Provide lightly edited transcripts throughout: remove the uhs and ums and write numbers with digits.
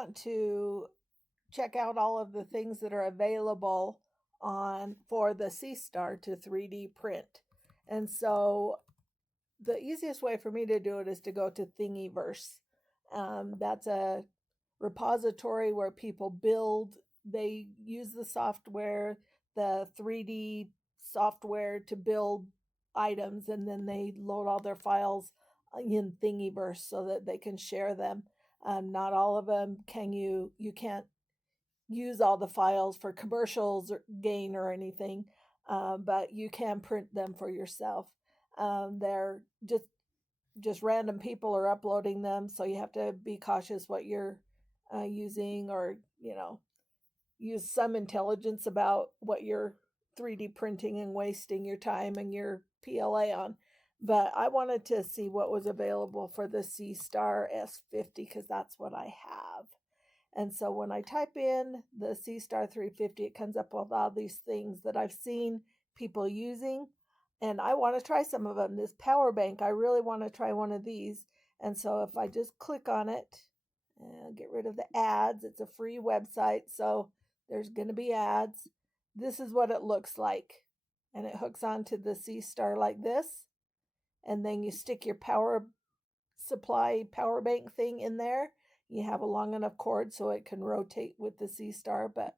want to check out all of the things that are available on for the Seestar to 3D print. And so the easiest way for me to do it is to go to Thingiverse. That's a repository where people build, they use the software, the 3D software to build items, and then they load all their files in Thingiverse so that they can share them. Not all of them can you can't use all the files for commercials or gain or anything, but you can print them for yourself. They're just random people are uploading them, so you have to be cautious what you're using, or use some intelligence about what you're 3D printing and wasting your time and your PLA on. But I wanted to see what was available for the Seestar S50 because that's what I have. And so when I type in the Seestar 350, it comes up with all these things that I've seen people using. And I want to try some of them. This power bank, I really want to try one of these. And so if I just click on it, get rid of the ads, it's a free website, so there's going to be ads. This is what it looks like. And it hooks onto the Seestar like this. And then you stick your power supply power bank thing in there. You have a long enough cord so it can rotate with the Seestar, but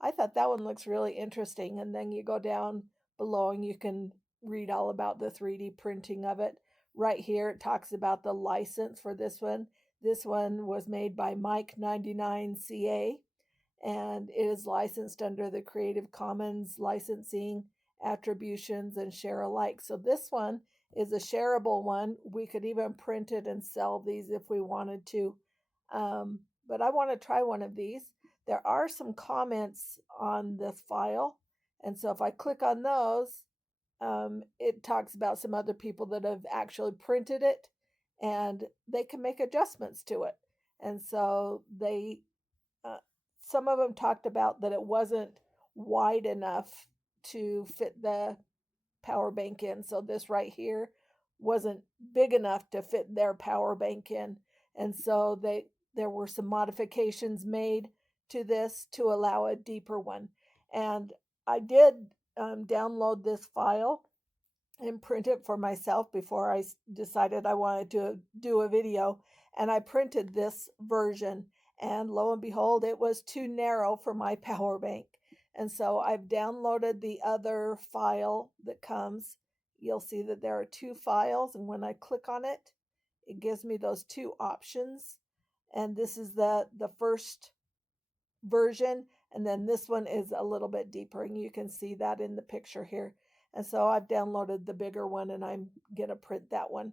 I thought that one looks really interesting. And then you go down below and you can read all about the 3D printing of it. Right here it talks about the license for this one. This one was made by Mike99CA, and it is licensed under the Creative Commons licensing attributions and share alike. So this one is a shareable one. We could even print it and sell these if we wanted to. But I want to try one of these. There are some comments on this file. And so if I click on those, it talks about some other people that have actually printed it, and they can make adjustments to it. And so some of them talked about that it wasn't wide enough to fit the power bank in. So this right here wasn't big enough to fit their power bank in. And so there were some modifications made to this to allow a deeper one. And I did download this file and print it for myself before I decided I wanted to do a video. And I printed this version, and lo and behold, it was too narrow for my power bank. And so I've downloaded the other file that comes. You'll see that there are two files, and when I click on it, it gives me those two options. And this is the first version, and then this one is a little bit deeper, and you can see that in the picture here. And so I've downloaded the bigger one, and I'm going to print that one.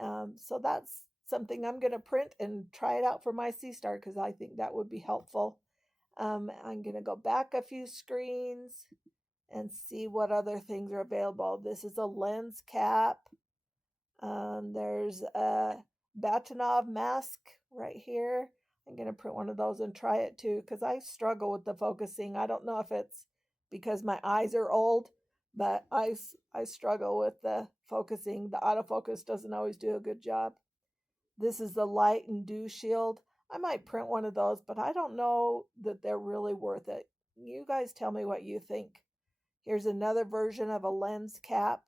So that's something I'm going to print and try it out for my Seestar because I think that would be helpful. I'm going to go back a few screens and see what other things are available. This is a lens cap. There's a Batinov mask right here. I'm going to print one of those and try it too because I struggle with the focusing. I don't know if it's because my eyes are old, but I struggle with the focusing. The autofocus doesn't always do a good job. This is the light and dew shield. I might print one of those, but I don't know that they're really worth it. You guys tell me what you think. Here's another version of a lens cap.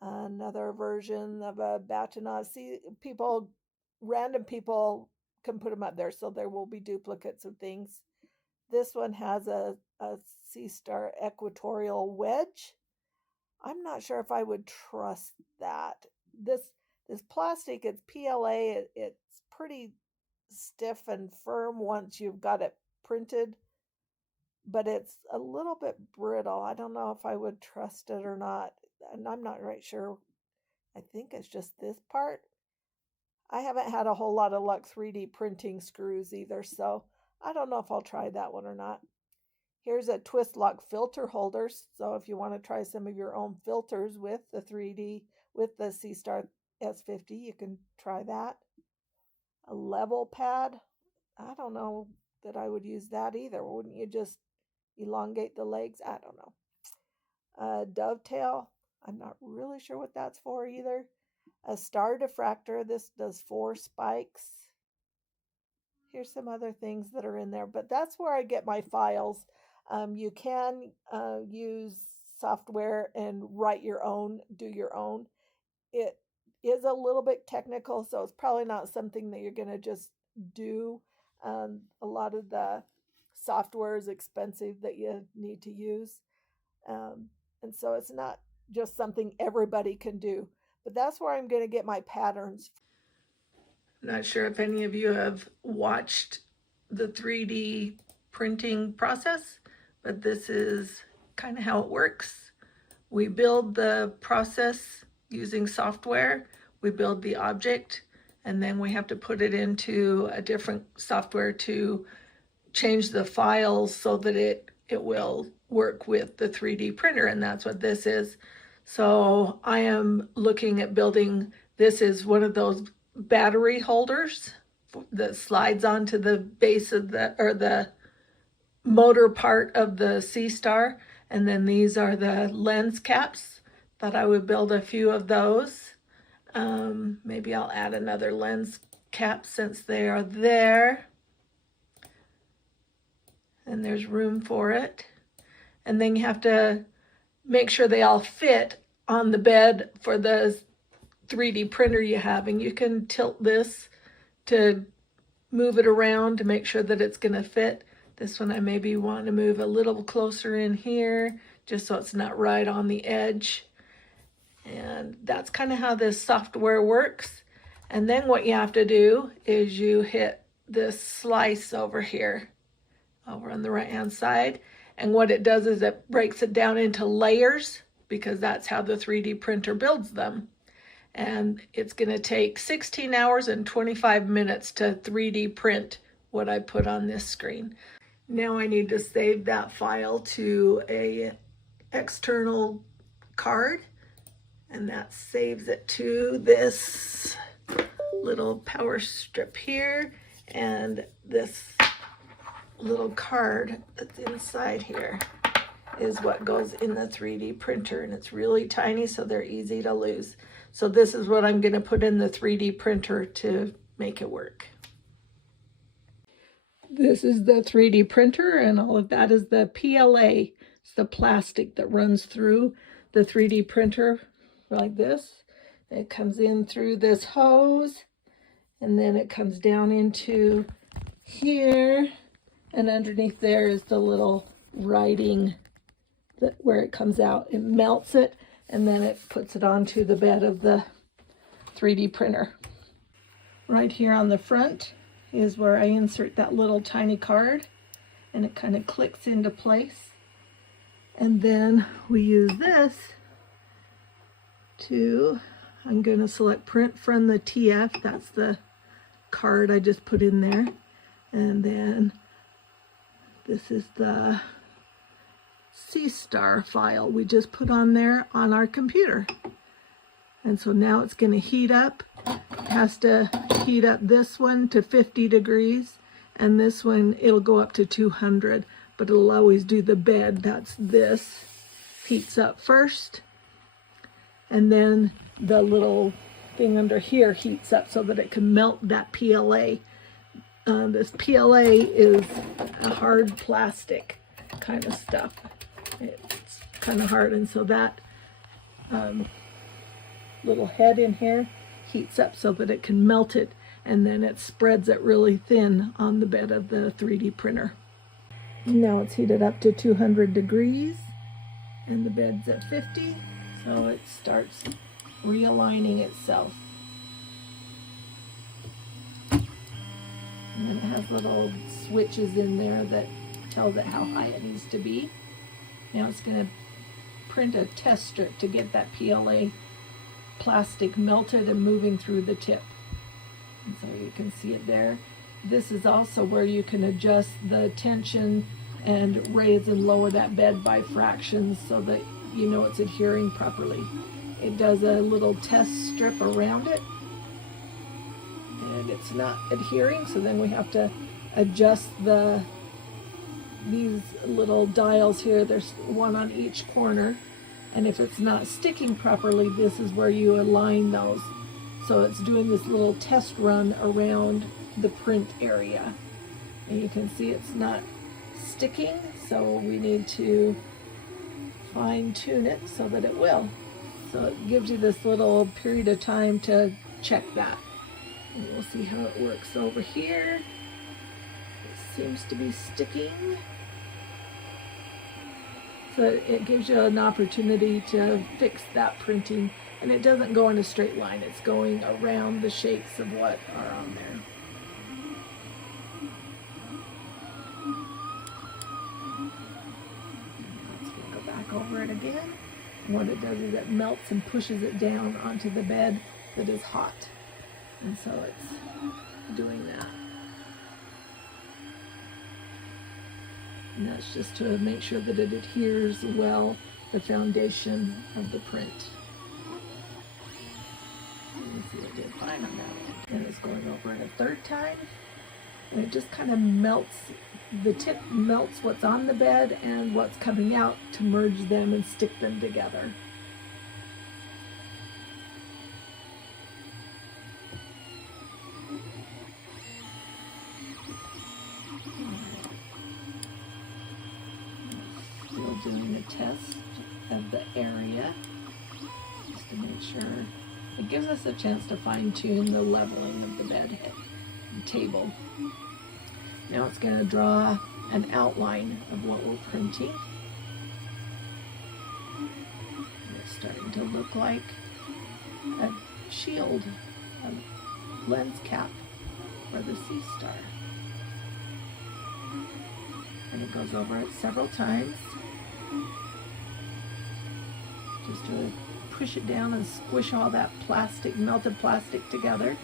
Another version of a Batinov. See, random people can put them up there, so there will be duplicates of things. This one has a Seestar equatorial wedge. I'm not sure if I would trust that. This plastic, it's PLA. It's pretty stiff and firm once you've got it printed, but it's a little bit brittle. I don't know if I would trust it or not, and I'm not right sure. I think it's just this part. I haven't had a whole lot of luck 3D printing screws either, so I don't know if I'll try that one or not. Here's a twist lock filter holder, so if you want to try some of your own filters with the 3D, with the Seestar S50, you can try that. A level pad. I don't know that I would use that either. Wouldn't you just elongate the legs? I don't know. Dovetail. I'm not really sure what that's for either. A star diffractor. This does 4 spikes. Here's some other things that are in there, but that's where I get my files. You can use software and write your own, do your own. It is a little bit technical, so it's probably not something that you're going to just do. A lot of the software is expensive that you need to use. Um, and so it's not just something everybody can do. But that's where I'm going to get my patterns. I'm not sure if any of you have watched the 3D printing process, but this is kind of how it works. We build the process using software, we build the object, and then we have to put it into a different software to change the files so that it will work with the 3D printer, and that's what this is. So I am looking at building, this is one of those battery holders that slides onto the base of the motor part of the Seestar, and then these are the lens caps. Thought I would build a few of those. Maybe I'll add another lens cap since they are there. And there's room for it. And then you have to make sure they all fit on the bed for the 3D printer you have. And you can tilt this to move it around to make sure that it's going to fit. This one I maybe want to move a little closer in here just so it's not right on the edge. And that's kind of how this software works. And then what you have to do is you hit this slice over here, over on the right hand side. And what it does is it breaks it down into layers, because that's how the 3D printer builds them. And it's going to take 16 hours and 25 minutes to 3D print what I put on this screen. Now I need to save that file to a external card, and that saves it to this little power strip here, and this little card that's inside here is what goes in the 3D printer, and it's really tiny, so they're easy to lose. So this is what I'm going to put in the 3D printer to make it work. This is the 3D printer, and all of that is the PLA. It's the plastic that runs through the 3D printer like this. It comes in through this hose, and then it comes down into here, and underneath there is the little writing where it comes out. It melts it, and then it puts it onto the bed of the 3D printer. Right here on the front is where I insert that little tiny card, and it kind of clicks into place. And then we use this to, I'm going to select print from the TF, that's the card I just put in there. And then this is the Seestar file we just put on there on our computer. And so now it's going to heat up. It has to heat up this one to 50 degrees, and this one it'll go up to 200, but it'll always do the bed. That's this. Heats up first, and then the little thing under here heats up so that it can melt that PLA. This PLA is a hard plastic kind of stuff. It's kind of hard, and so that little head in here heats up so that it can melt it, and then it spreads it really thin on the bed of the 3D printer. Now it's heated up to 200 degrees, and the bed's at 50, so it starts realigning itself. And then it has little switches in there that tells it how high it needs to be. Now it's going to print a test strip to get that PLA plastic melted and moving through the tip. And so you can see it there. This is also where you can adjust the tension and raise and lower that bed by fractions so that you know it's adhering properly. It does a little test strip around it, and it's not adhering, so then we have to adjust these little dials here. There's one on each corner, and if it's not sticking properly, this is where you align those. So it's doing this little test run around the print area. And you can see it's not sticking, so we need to fine tune it so that it will. So it gives you this little period of time to check that. And we'll see how it works over here. It seems to be sticking. So it gives you an opportunity to fix that printing, and it doesn't go in a straight line. It's going around the shapes of what are on there. Let's go back over it again. And what it does is it melts and pushes it down onto the bed that is hot. And so it's doing that. And that's just to make sure that it adheres well the foundation of the print. You see it did fine on that one. And it's going over it a third time. And it just kind of melts, the tip melts what's on the bed and what's coming out to merge them and stick them together. Still doing a test of the area just to make sure. It gives us a chance to fine tune the leveling of the bed head table. Now it's going to draw an outline of what we're printing. It's starting to look like a shield, a lens cap for the Seestar. And it goes over it several times just to push it down and squish all that plastic, melted plastic together.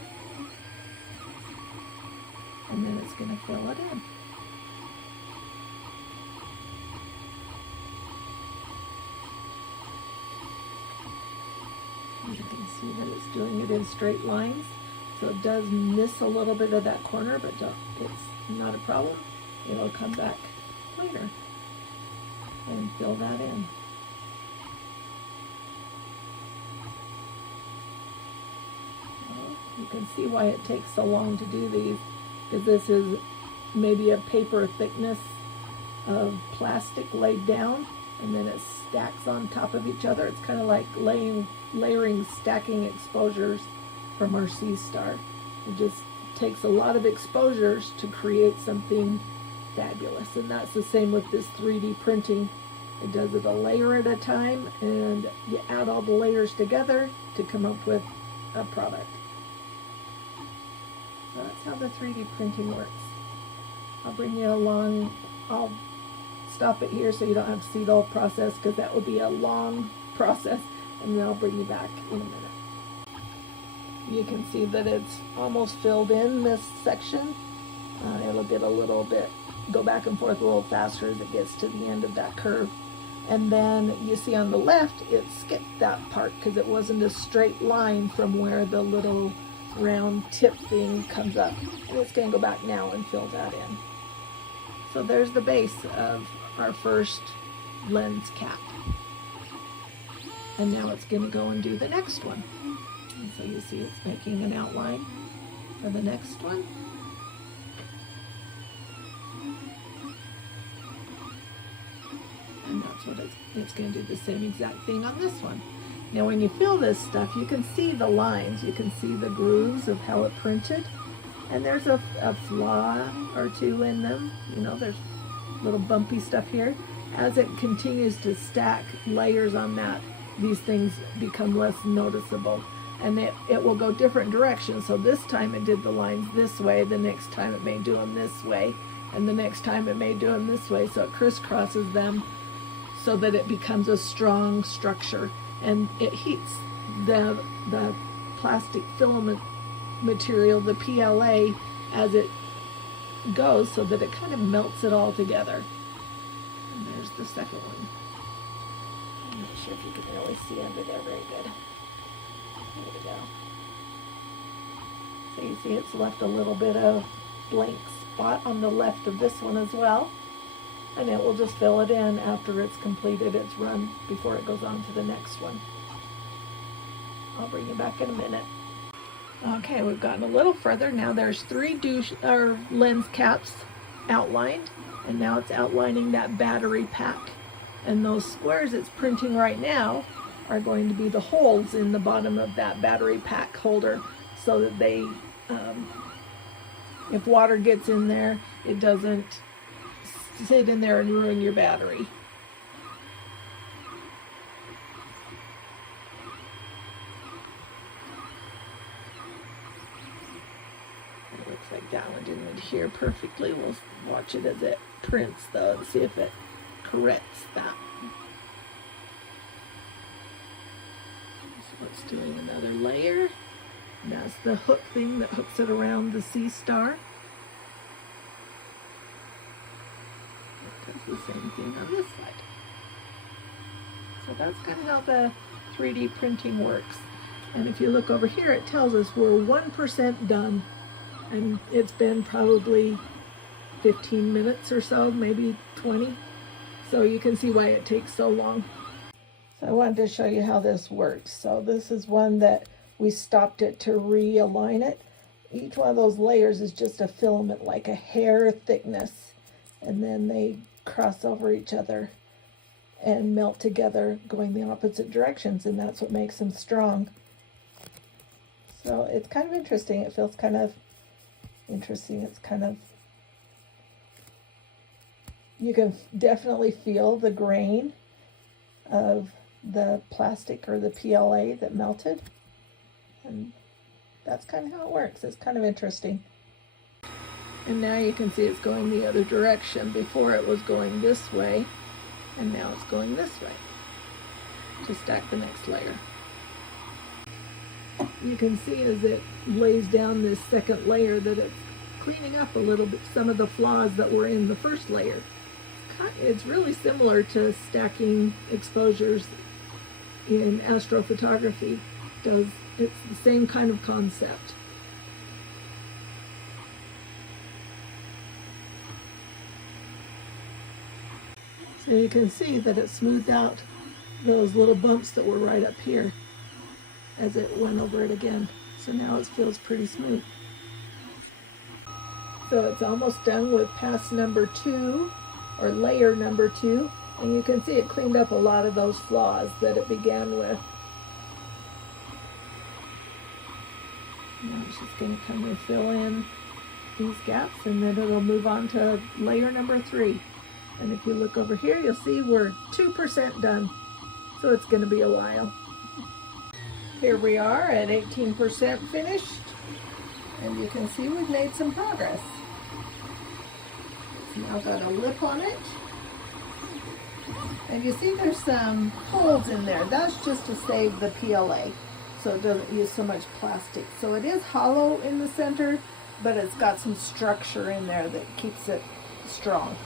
And then it's going to fill it in. You can see that it's doing it in straight lines, so it does miss a little bit of that corner, but it's not a problem. It'll come back later and fill that in. Well, you can see why it takes so long to do these, because this is maybe a paper thickness of plastic laid down, and then it stacks on top of each other. It's kind of like layering, stacking exposures from our Seestar. It just takes a lot of exposures to create something fabulous, and that's the same with this 3D printing. It does it a layer at a time, and you add all the layers together to come up with a product. So that's how the 3D printing works. I'll bring you along. I'll stop it here so you don't have to see the whole process, because that would be a long process, and then I'll bring you back in a minute. You can see that it's almost filled in this section. It'll get a little bit, go back and forth a little faster as it gets to the end of that curve. And then you see on the left, it skipped that part because it wasn't a straight line from where the little round tip thing comes up. And it's going to go back now and fill that in. So there's the base of our first lens cap. And now it's going to go and do the next one. And so you see it's making an outline for the next one. And that's what it's going to do, the same exact thing on this one. Now when you fill this stuff, you can see the lines, you can see the grooves of how it printed, and there's a flaw or two in them. You know, there's little bumpy stuff here. As it continues to stack layers on that, these things become less noticeable, and it will go different directions. So this time it did the lines this way, the next time it may do them this way, and the next time it may do them this way, so it crisscrosses them so that it becomes a strong structure. And it heats the plastic filament material, the PLA, as it goes, so that it kind of melts it all together. And there's the second one. I'm not sure if you can really see under there very good. There we go. So you see it's left a little bit of blank spot on the left of this one as well. And it will just fill it in after it's completed its run before it goes on to the next one. I'll bring you back in a minute. Okay, we've gotten a little further. Now there's three lens caps outlined, and now it's outlining that battery pack. And those squares it's printing right now are going to be the holes in the bottom of that battery pack holder, so that they, if water gets in there, it doesn't sit in there and ruin your battery. It looks like that one didn't adhere perfectly. We'll watch it as it prints though and see if it corrects that. So it's doing another layer. And that's the hook thing that hooks it around the Seestar. It does the same thing on this side. So that's kind of how the 3D printing works. And if you look over here, it tells us we're 1% done. And it's been probably 15 minutes or so, maybe 20. So you can see why it takes so long. So I wanted to show you how this works. So this is one that we stopped it to realign it. Each one of those layers is just a filament, like a hair thickness. And then they cross over each other and melt together going the opposite directions, and that's what makes them strong. So it's kind of interesting. It feels kind of interesting. It's kind of, you can definitely feel the grain of the plastic or the PLA that melted. And that's kind of how it works. It's kind of interesting. And now you can see it's going the other direction. Before it was going this way, and now it's going this way to stack the next layer. You can see as it lays down this second layer that it's cleaning up a little bit some of the flaws that were in the first layer. It's really similar to stacking exposures in astrophotography. It's the same kind of concept. So you can see that it smoothed out those little bumps that were right up here as it went over it again. So now it feels pretty smooth. So it's almost done with pass number 2, or layer number 2, and you can see it cleaned up a lot of those flaws that it began with. Now it's just going to kind of fill in these gaps, and then it'll move on to layer number 3. And if you look over here, you'll see we're 2% done. So it's going to be a while. Here we are at 18% finished, and you can see we've made some progress. It's now got a lip on it. And you see there's some holes in there. That's just to save the PLA, so it doesn't use so much plastic. So it is hollow in the center, but it's got some structure in there that keeps it strong.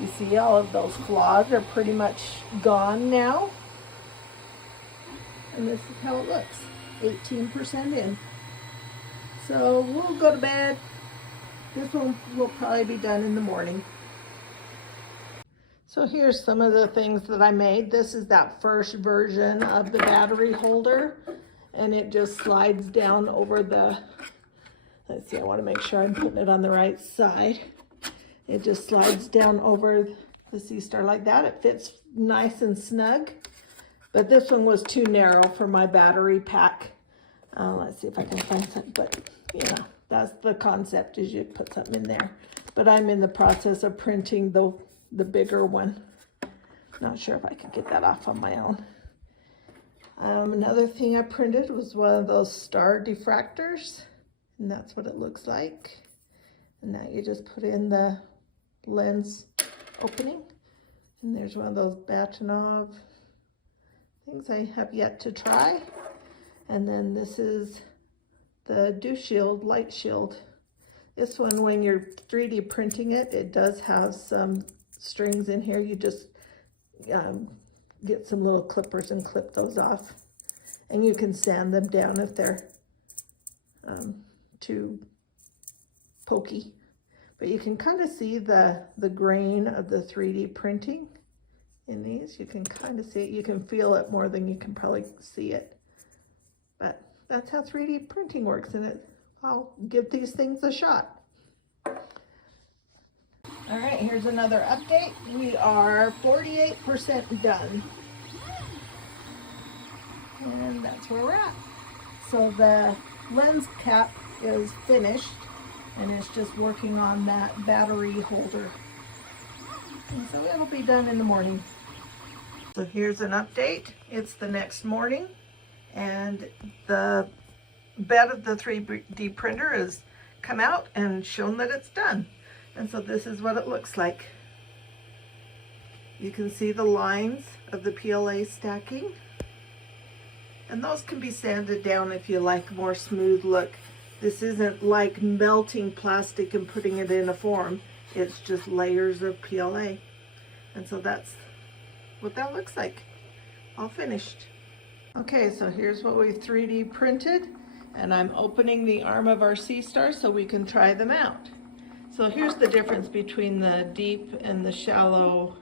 You see all of those flaws are pretty much gone now. And this is how it looks, 18% in. So we'll go to bed. This one will probably be done in the morning. So here's some of the things that I made. This is that first version of the battery holder, and it just slides down over the, let's see, I want to make sure I'm putting it on the right side. It just slides down over the Seestar like that. It fits nice and snug, but this one was too narrow for my battery pack. Let's see if I can find something, but you know, that's the concept, is you put something in there. But I'm in the process of printing the bigger one. Not sure if I can get that off on my own. Another thing I printed was one of those star diffractors, and that's what it looks like. And now you just put in the lens opening, and there's one of those Batonov things I have yet to try. And then this is the Dew Shield light shield. This one, when you're 3D printing it, it does have some strings in here. You just get some little clippers and clip those off, and you can sand them down if they're too pokey. But you can kind of see the grain of the 3D printing in these. You can kind of see it. You can feel it more than you can probably see it. But that's how 3D printing works, and I'll give these things a shot. All right, here's another update. We are 48% done. And that's where we're at. So the lens cap is finished and it's just working on that battery holder. And so it'll be done in the morning. So here's an update. It's the next morning and the bed of the 3D printer has come out and shown that it's done. And so this is what it looks like. You can see the lines of the PLA stacking. And those can be sanded down if you like a more smooth look. This isn't like melting plastic and putting it in a form. It's just layers of PLA. And so that's what that looks like, all finished. Okay, so here's what we 3D printed. And I'm opening the arm of our Seestar so we can try them out. So here's the difference between the deep and the shallow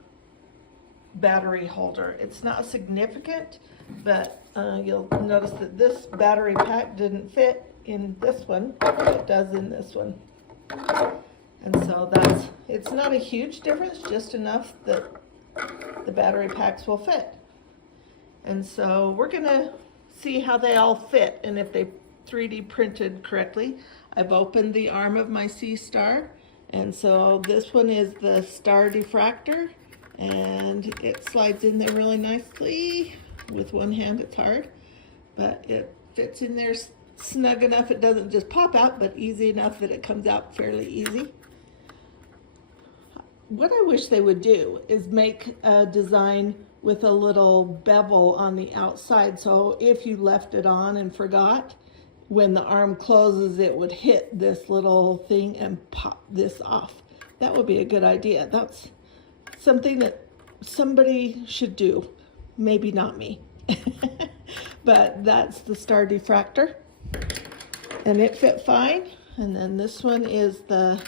battery holder. It's not significant, but you'll notice that this battery pack didn't fit in this one, but it does in this one. And so it's not a huge difference, just enough that the battery packs will fit. And so we're gonna see how they all fit and if they 3D printed correctly. I've opened the arm of my Seestar, and so this one is the star diffractor, and it slides in there really nicely. With one hand it's hard, but it fits in there snug enough it doesn't just pop out, but easy enough that it comes out fairly easy. What I wish they would do is make a design with a little bevel on the outside, so if you left it on and forgot, when the arm closes, it would hit this little thing and pop this off. That would be a good idea. That's something that somebody should do. Maybe not me. But that's the star diffractor. And it fit fine. And then this one is the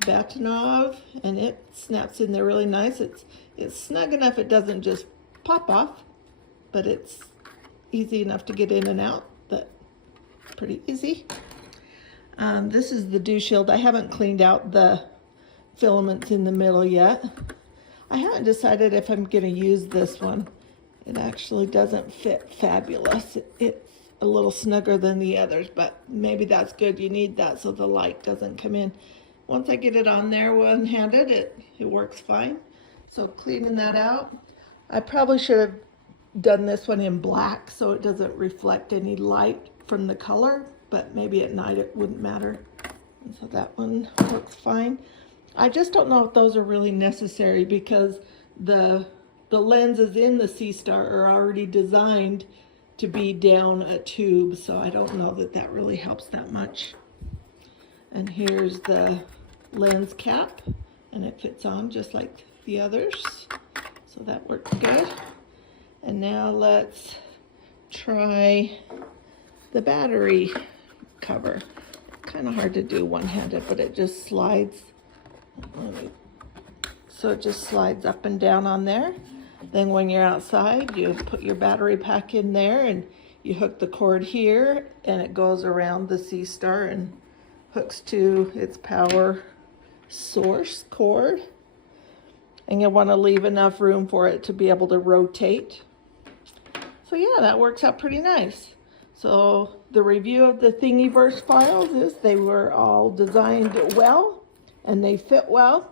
Batonov, and it snaps in there really nice. It's snug enough it doesn't just pop off, but it's easy enough to get in and out. But pretty easy. This is the dew shield. I haven't cleaned out the filaments in the middle yet. I haven't decided if I'm going to use this one. It actually doesn't fit fabulous. It's a little snugger than the others, but maybe that's good. You need that so the light doesn't come in. Once I get it on there one-handed, it works fine. So cleaning that out. I probably should have done this one in black so it doesn't reflect any light from the color, but maybe at night it wouldn't matter. And so that one works fine. I just don't know if those are really necessary because the lenses in the Seestar are already designed to be down a tube, so I don't know that that really helps that much. And here's the lens cap, and it fits on just like the others, so that worked good. And now let's try the battery cover. Kind of hard to do one-handed, but it just slides. So it just slides up and down on there. Then when you're outside, you put your battery pack in there and you hook the cord here, and it goes around the Seestar and hooks to its power source cord. And you'll want to leave enough room for it to be able to rotate. So yeah, that works out pretty nice. So the review of the Thingiverse files is they were all designed well and they fit well.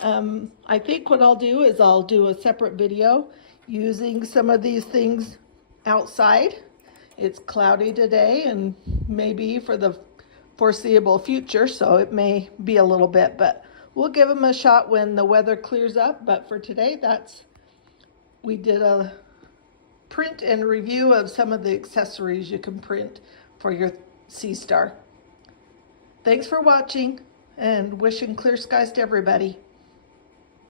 I think what I'll do is I'll do a separate video using some of these things outside. It's cloudy today and maybe for the foreseeable future, so it may be a little bit, but we'll give them a shot when the weather clears up. But for today, we did a print and review of some of the accessories you can print for your Seestar. Thanks for watching and wishing clear skies to everybody.